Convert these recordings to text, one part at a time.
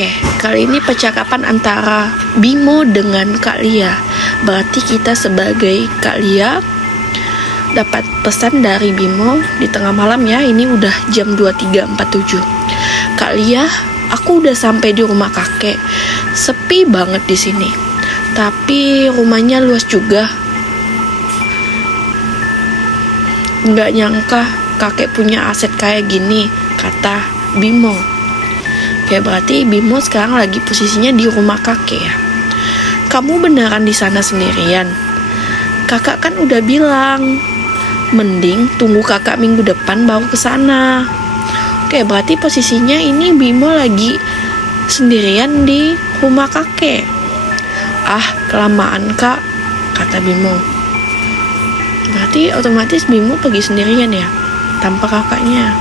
Oke, kali ini percakapan antara Bimo dengan Kak Lia. Berarti kita sebagai Kak Lia dapat pesan dari Bimo di tengah malam ya. Ini udah jam 23.47. Kak Lia, aku udah sampai di rumah kakek. Sepi banget di sini. Tapi rumahnya luas juga. Nggak nyangka kakek punya aset kayak gini, kata Bimo. Oke, berarti Bimo sekarang lagi posisinya di rumah kakek ya. Kamu beneran di sana sendirian? Kakak kan udah bilang, mending tunggu kakak minggu depan baru ke sana. Oke, berarti posisinya ini Bimo lagi sendirian di rumah kakek. Ah, kelamaan kak, kata Bimo. Berarti otomatis Bimo pergi sendirian ya, tanpa kakaknya.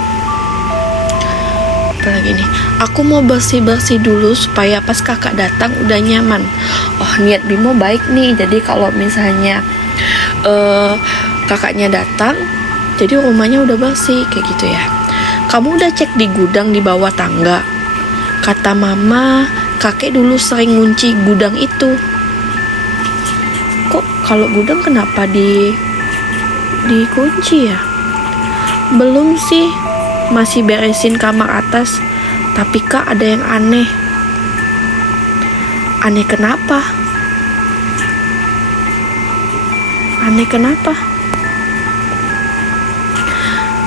Apalagi nih, aku mau bersih-bersih dulu supaya pas kakak datang udah nyaman. Oh, niat Bimo baik nih. Jadi kalau misalnya kakaknya datang, jadi rumahnya udah bersih kayak gitu ya. Kamu udah cek di gudang di bawah tangga? Kata mama, kakek dulu sering ngunci gudang itu. Kok kalau gudang kenapa dikunci ya? Belum sih, masih beresin kamar atas. Tapi kak, ada yang aneh. Aneh kenapa? Aneh kenapa?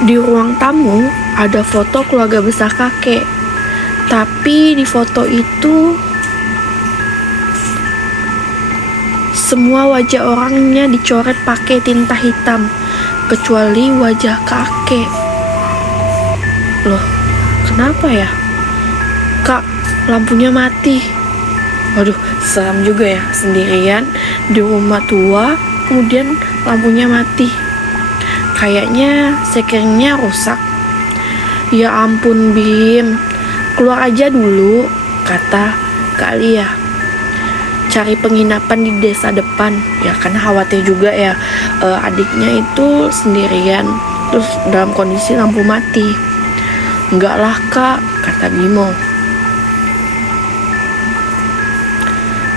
Di ruang tamu ada foto keluarga besar kakek. Tapi di foto itu semua wajah orangnya dicoret pakai tinta hitam, kecuali wajah kakek. Loh, kenapa ya? Kak, lampunya mati. Waduh, seram juga ya, sendirian di rumah tua, kemudian lampunya mati. Kayaknya sekelingnya rusak. Ya ampun Bim, keluar aja dulu, kata Kak Lia. Cari penginapan di desa depan. Ya kan khawatir juga ya, adiknya itu sendirian, terus dalam kondisi lampu mati. Enggak lah kak, kata Bimo.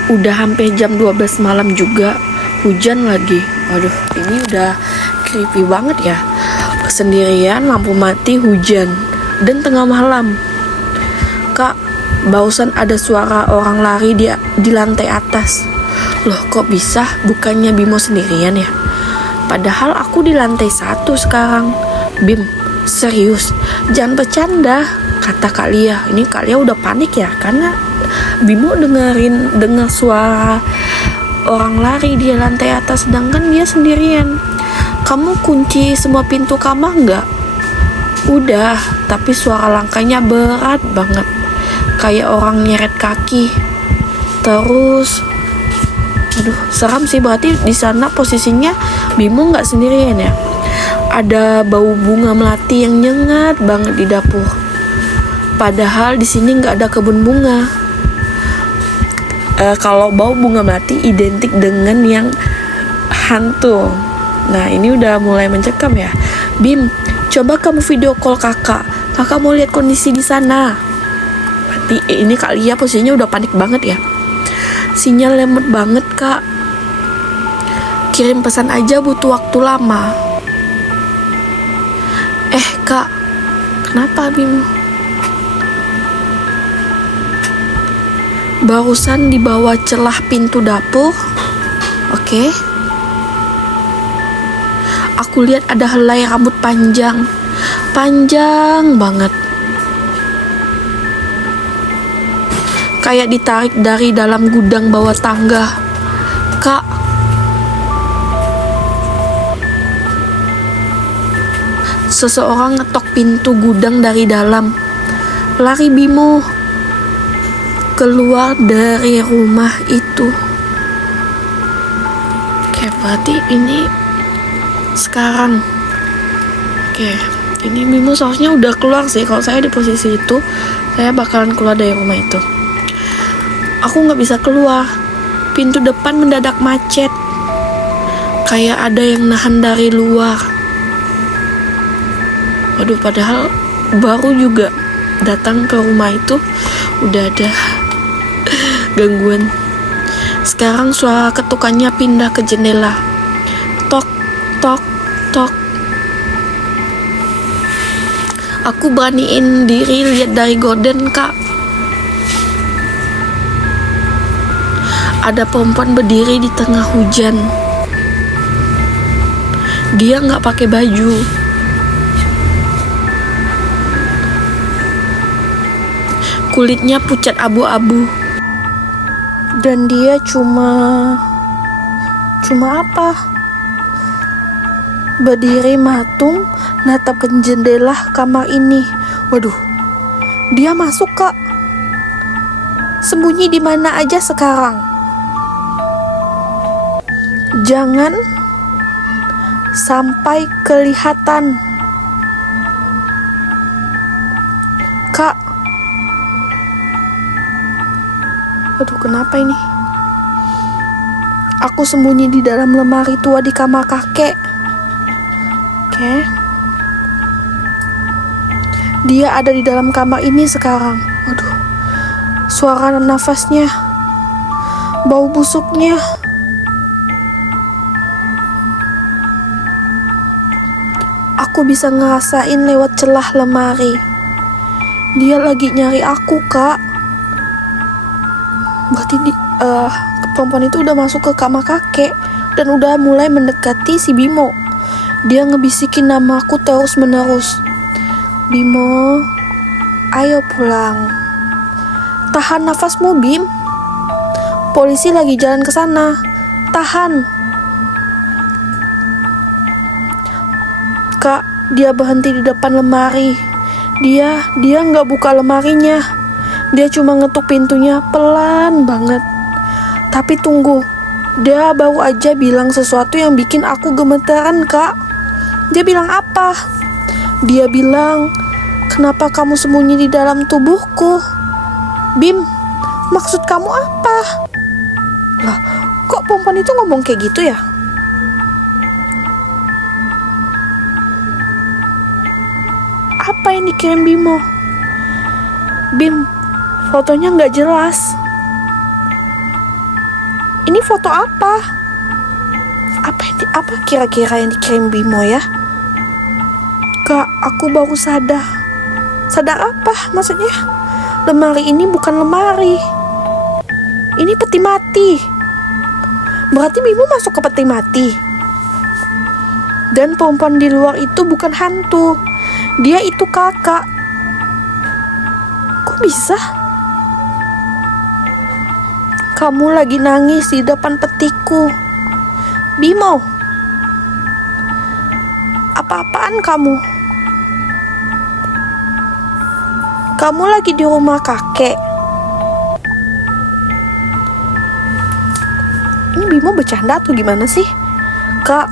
Udah hampir jam 12 malam juga, hujan lagi. Waduh, ini udah creepy banget ya. Sendirian, lampu mati, hujan, dan tengah malam. Kak, barusan ada suara orang lari di lantai atas. Loh, kok bisa? Bukannya Bimo sendirian ya? Padahal aku di lantai 1 sekarang. Bim, serius, jangan bercanda, kata Kak Lia. Ini Kak Lia udah panik ya, karena Bimo dengar suara orang lari di lantai atas, sedangkan dia sendirian. Kamu kunci semua pintu kamar nggak? Udah, tapi suara langkahnya berat banget, kayak orang nyeret kaki. Terus, aduh, seram sih. Berarti di sana posisinya Bimo nggak sendirian ya? Ada bau bunga melati yang nyengat banget di dapur. Padahal di sini nggak ada kebun bunga. Kalau bau bunga melati identik dengan yang hantu. Nah, ini udah mulai mencekam ya. Bim, coba kamu video call kakak. Kakak mau lihat kondisi di sana. Berarti ini Kak Lia posisinya udah panik banget ya. Sinyal lemot banget kak. Kirim pesan aja butuh waktu lama. Kak, kenapa Bim? Barusan di bawah celah pintu dapur. Oke. Aku lihat ada helai rambut panjang banget. Kayak ditarik dari dalam gudang bawah tangga. Kak, seseorang ngetok pintu gudang dari dalam. Lari Bimo keluar dari rumah itu. Oke, berarti ini sekarang. Oke, ini Bimo seharusnya udah keluar sih. Kalau saya di posisi itu, saya bakalan keluar dari rumah itu. Aku gak bisa keluar. Pintu depan mendadak macet. Kayak ada yang nahan dari luar. Waduh, padahal baru juga datang ke rumah itu udah ada gangguan. Sekarang suara ketukannya pindah ke jendela. Tok, tok, tok. Aku beraniin diri lihat dari gorden, Kak. Ada perempuan berdiri di tengah hujan. Dia nggak pakai baju. Kulitnya pucat abu-abu. Dan dia cuma apa? Berdiri matung, natap ke jendela kamar ini. Waduh, dia masuk, Kak. Sembunyi di mana aja sekarang? Jangan sampai kelihatan. Kak. Aduh, kenapa ini? Aku sembunyi di dalam lemari tua di kamar kakek. Oke. Dia ada di dalam kamar ini sekarang. Waduh. Suara nafasnya. Bau busuknya. Aku bisa ngerasain lewat celah lemari. Dia lagi nyari aku, Kak. Berarti perempuan itu udah masuk ke kamar kakek dan udah mulai mendekati si Bimo. Dia ngebisikin nama aku terus menerus. Bimo, ayo pulang. Tahan nafasmu, Bim. Polisi lagi jalan ke sana. Tahan. Kak, dia berhenti di depan lemari. Dia nggak buka lemarinya. Dia cuma ngetuk pintunya pelan banget. Tapi tunggu, dia baru aja bilang sesuatu yang bikin aku gemetaran, Kak. Dia bilang apa? Dia bilang, kenapa kamu sembunyi di dalam tubuhku? Bim, maksud kamu apa? Lah, kok perempuan itu ngomong kayak gitu ya? Apa yang dikirim Bimo? Bim, fotonya nggak jelas. Ini foto apa? Apa kira-kira yang dikirim Bimo ya? Kak, aku baru sadar. Sadar apa maksudnya? Lemari ini bukan lemari. Ini peti mati. Berarti Bimo masuk ke peti mati. Dan perempuan di luar itu bukan hantu. Dia itu kakak. Kok bisa? Kamu lagi nangis di depan petiku. Bimo, apa-apaan kamu? Kamu lagi di rumah kakek. Ini Bimo bercanda atau gimana sih? Kak,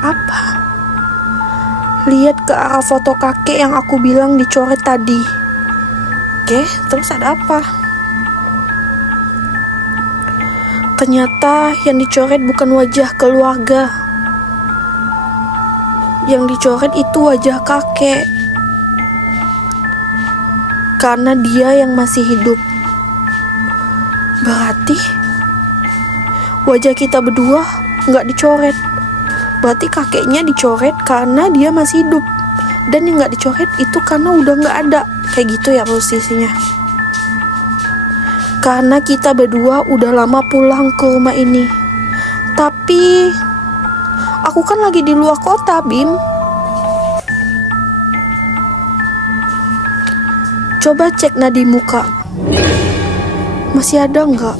apa? Lihat ke arah foto kakek yang aku bilang dicoret tadi. Oke, terus ada apa? Ternyata yang dicoret bukan wajah keluarga. Yang dicoret itu wajah kakek. Karena dia yang masih hidup. Berarti wajah kita berdua nggak dicoret. Berarti kakeknya dicoret karena dia masih hidup. Dan yang nggak dicoret itu karena udah nggak ada. Kayak gitu ya posisinya. Karena kita berdua udah lama pulang ke rumah ini. Tapi aku kan lagi di luar kota, Bim. Coba cek nadi muka. Masih ada nggak?